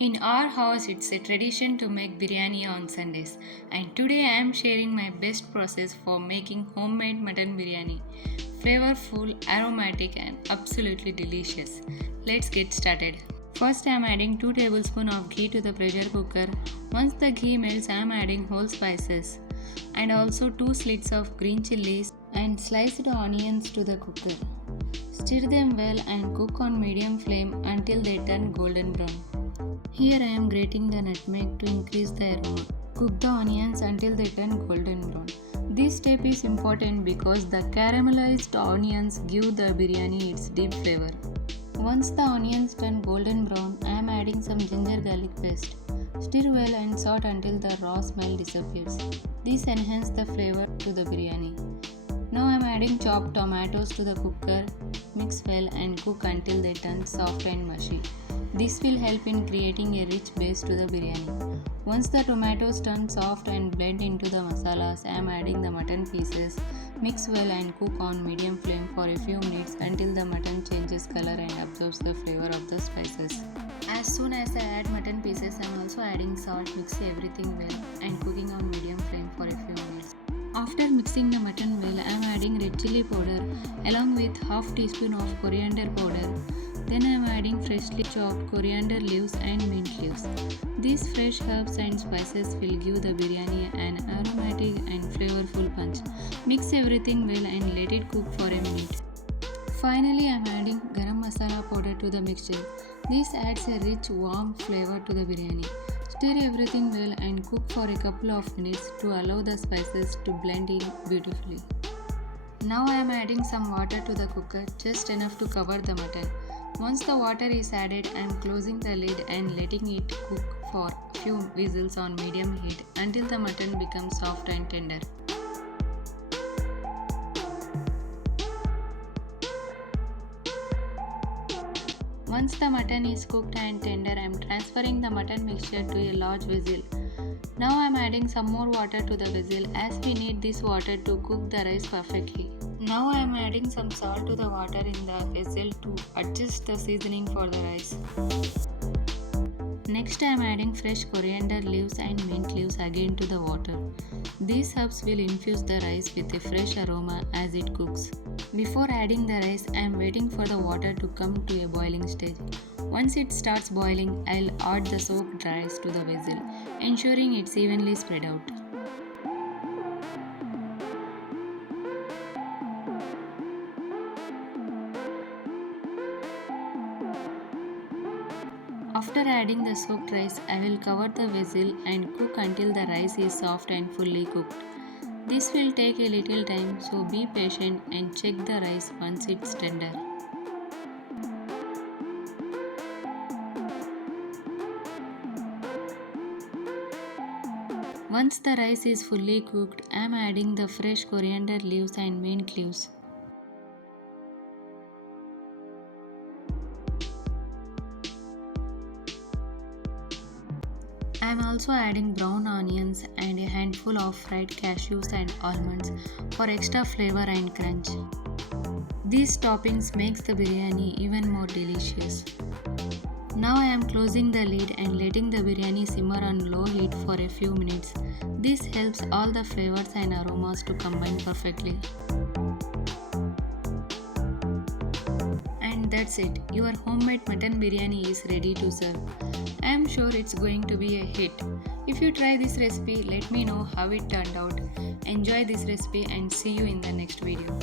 In our house, it's a tradition to make biryani on Sundays, and today I am sharing my best process for making homemade mutton biryani. Flavorful, aromatic, and absolutely delicious. Let's get started. First, I am adding 2 tablespoons of ghee to the pressure cooker. Once the ghee melts, I am adding whole spices and also 2 slits of green chilies and sliced onions to the cooker. Stir them well and cook on medium flame until they turn golden brown. Here I am grating the nutmeg to increase the aroma. Cook the onions until they turn golden brown. This step is important because the caramelized onions give the biryani its deep flavor. Once the onions turn golden brown, I am adding some ginger garlic paste. Stir well and saute until the raw smell disappears. This enhances the flavor to the biryani. Now I am adding chopped tomatoes to the cooker. Mix well and cook until they turn soft and mushy. This will help in creating a rich base to the biryani. Once the tomatoes turn soft and blend into the masalas, I am adding the mutton pieces. Mix well and cook on medium flame for a few minutes until the mutton changes color and absorbs the flavor of the spices. As soon as I add mutton pieces, I am also adding salt. Mix everything well and cooking on medium flame for a few minutes. After mixing the mutton well, I am adding red chili powder along with half teaspoon of coriander powder. Then I am adding freshly chopped coriander leaves and mint leaves. These fresh herbs and spices will give the biryani an aromatic and flavorful punch. Mix everything well and let it cook for a minute. Finally, I am adding garam masala powder to the mixture. This adds a rich, warm flavor to the biryani. Stir everything well and cook for a couple of minutes to allow the spices to blend in beautifully. Now I am adding some water to the cooker, just enough to cover the mutton. Once the water is added, I am closing the lid and letting it cook for few whistles on medium heat until the mutton becomes soft and tender. Once the mutton is cooked and tender, I am transferring the mutton mixture to a large vessel. Now I am adding some more water to the vessel as we need this water to cook the rice perfectly. Now I am adding some salt to the water in the vessel to adjust the seasoning for the rice. Next I am adding fresh coriander leaves and mint leaves again to the water. These herbs will infuse the rice with a fresh aroma as it cooks. Before adding the rice, I am waiting for the water to come to a boiling stage. Once it starts boiling, I'll add the soaked rice to the vessel, ensuring it's evenly spread out. After adding the soaked rice, I will cover the vessel and cook until the rice is soft and fully cooked. This will take a little time, so be patient and check the rice once it's tender. Once the rice is fully cooked, I am adding the fresh coriander leaves and mint leaves. I am also adding brown onions and a handful of fried cashews and almonds for extra flavor and crunch. These toppings makes the biryani even more delicious. Now I am closing the lid and letting the biryani simmer on low heat for a few minutes. This helps all the flavors and aromas to combine perfectly. And that's it. Your homemade mutton biryani is ready to serve. I am sure it's going to be a hit. If you try this recipe, let me know how it turned out. Enjoy this recipe and see you in the next video.